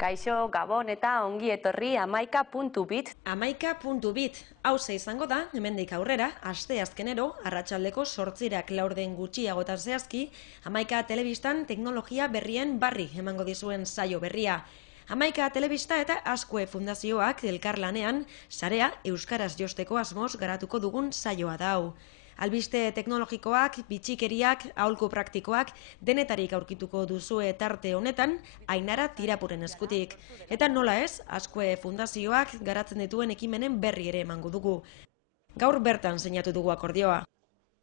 Kaixo, Gabon eta ongi etorri amaika.bit. Amaika.bit, hauze izango da, hemendik aurrera, asteazkenero, arratsaldeko 8:00 laurden gutxiagotan zehazki, Amaika Telebistan teknologia berrien barri emango dizuen saio berria. Amaika Telebista eta Azkue Fundazioak elkarlanean, sarea euskaraz josteko asmoz garatuko dugun saioa da hau. Albiste teknologikoak, bitxikeriak, aholku praktikoak, denetarik aurkituko duzue tarte honetan, Ainara Tirapuren eskutik. Eta nola ez, Azkue Fundazioak garatzen dituen ekimenen berri ere emango dugu. Gaur bertan sinatu dugu akordioa.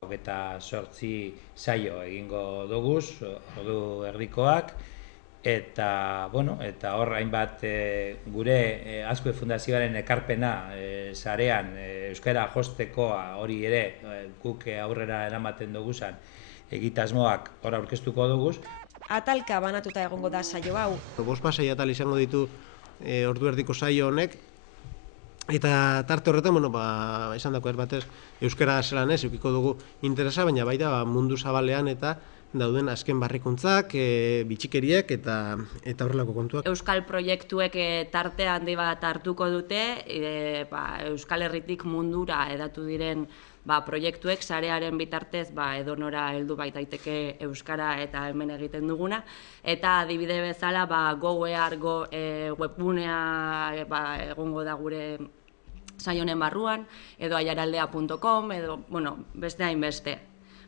Eta 8 saio egingo doguz, ordu erdikoak, eta hor hainbat gure Azkue Fundazioaren ekarpena sarean euskara josteko hori ere guk aurrera eramaten doguzan egitasmoak hor aurkeztuko doguz. Atalka banatuta egongo da saio hau. 5 pasai atal izango ditu ordu erdiko saio honek, eta tarte horretan, esan dako batez, euskara zelan ez, eukiko dugu interesa, baina baita mundu zabalean eta dauden azken barrikuntzak, bitxikeriek eta horrelako kontuak. Euskal proiektuek tarte handi bat hartuko dute, Euskal Herritik mundura hedatu diren proiektuek sarearen bitartez edonora heldu baitaiteke euskara eta hemen egiten duguna, eta adibide bezala GoWear webgunea egongo da gure saionen barruan, edo aiaraldea.com, edo beste hainbeste.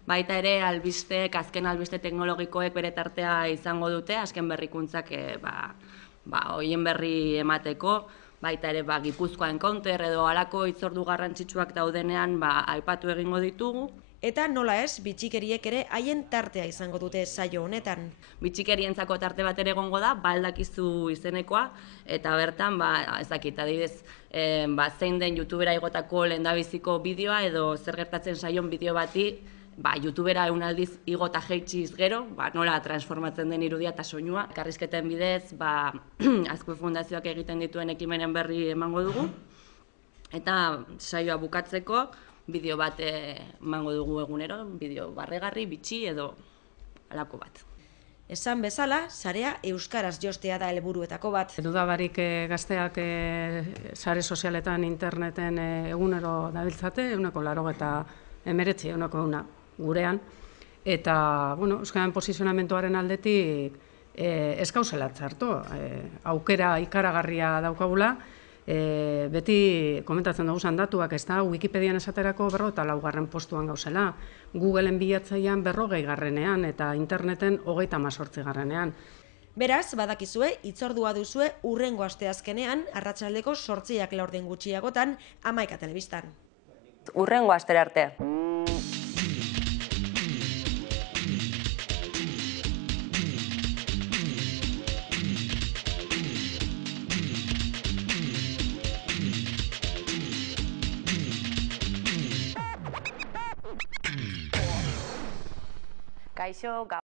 Baita ere azken albiste teknologikoek bere tartea izango dute, azken berrikuntzak hoien berri emateko, baita ere Gipuzkoa Encounter edo halako hitzordu garrantzitsuak daudenean aipatu egingo ditugu. Eta nola ez, bitxikeriek ere haien tartea izango dute saio honetan. Bitxikerientzako tarte bat ere egongo da, aldakizu izenekoa, eta bertan, ez dakit, adibidez, zein den YouTubera igotako lehendabiziko bideoa edo zer gertatzen saion bideo bati, YouTubera egun aldiz igota jeitsiz gero, nola transformatzen den irudia eta soinua. Elkarrizketen bidez, Azkue Fundazioak egiten dituen ekimenen berri emango dugu, eta saioa bukatzeko bideo bat emango dugu egunero, bideo barregarri, bitxi edo halako bat. Esan bezala, sarea euskaraz jostea da helburuetako bat. Dudabarik gazteak sare sozialetan, interneten egunero dabiltzate, 89%, 100% gurean, eta, euskararen posizionamentoaren aldetik ez gauzela txarto, aukera ikaragarria daukagula, beti komentatzen duguzan datuak, ez da, Wikipedian esaterako 44. postuan gauzela, Googleen bilatzailean 40. eta interneten 38. Beraz, badakizue, hitzordua duzue hurrengo asteazkenean, arratsaldeko 8:00 laurden gutxiagotan, Amaika Telebistan. Hurrengo astera arte. Kaixo,